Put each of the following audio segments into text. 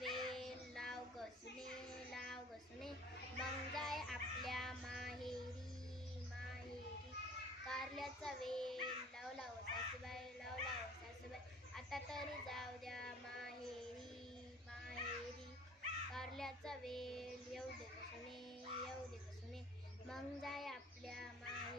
वेल लाव गसुने लाव गसुने मग जाय आपल्या माहेरी माहेरी. कारल्याचा वेल लाव लाव सासूबाई लाव लाव सासूबाई. आता तरी जाऊ द्या माहेरी माहेरी. कारल्याचा वेल येऊ दे कसुने येऊ दे कसुने मग जाय आपल्या माहेरी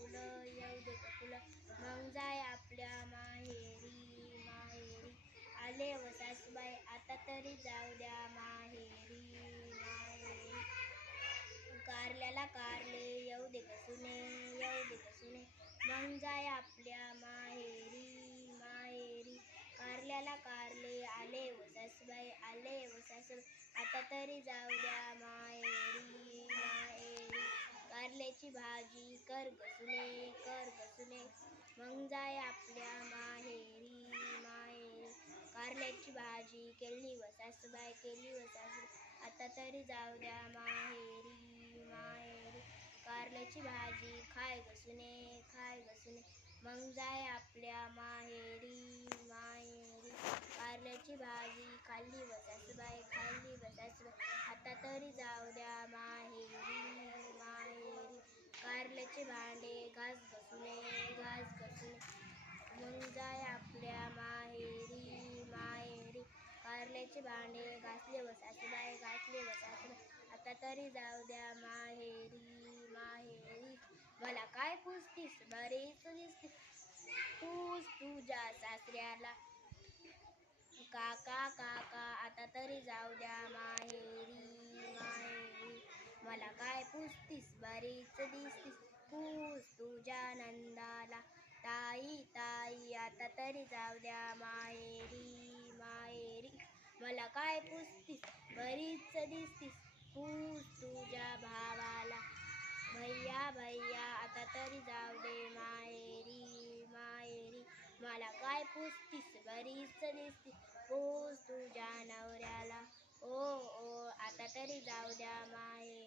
फुलं येऊ दे फुलं. मग जाय आपल्या माहेरी माहेरी. आले व सासूबाई आता तरी जाऊ द्या माहेरी माहेरी. कारल्याला कारले येऊ दे कसुने येऊ दे कसुने मग जाय आपल्या माहेरी माहेरी. कारल्याला कारले आले व सासूबाई आले व सासूबाई आता तरी जाऊ द्या माहेरी. भाजी कर गसुने कर गसुने मग जाय आपल्या माहेरी माहेरी. कारल्याची भाजी केली व सासूबाई केली व सासू. आता तरी जाऊ द्या माहेरी माहेरी. कारल्याची भाजी खाय गसुने खाय गसुने मग जाय आपल्या माहेरी माहेरी कारल्याची भाजी खाल्ली व सासूबाई खाल्ली व सासूबाई आता तरी जाऊ द्या माहेरी माहेरी घासाचे भांडे घास घसुने घास घसुने मग जाय आपल्या माहेरी माहेरी. कारल्याचे भांडे घासले व बाय घासले व आता तरी जाऊ द्या माहेरी माहेरी. मला काय पुसतीस बरेच दिसतीस. तूच तुझ्या सासऱ्याला. काका काका आता तरी जाऊ द्या माहेरी माहेरी. मला काय पुसतीस बरीच दिसतीस. पूस तुझ्या नंदाला. ताई ताई आता तरी जाऊ द्या माहेरी माहेरी. मला काय पुसतीस? बरीच दिसतीस. पूस तुझ्या भावाला. भैया भैया आता तरी जाऊ दे माहेरी माहेरी. मला काय पुसतीस? बरीच दिसतीस. पूस तुझ्या नवऱ्याला. ओ ओ आता तरी जाऊ द्या माहेरी.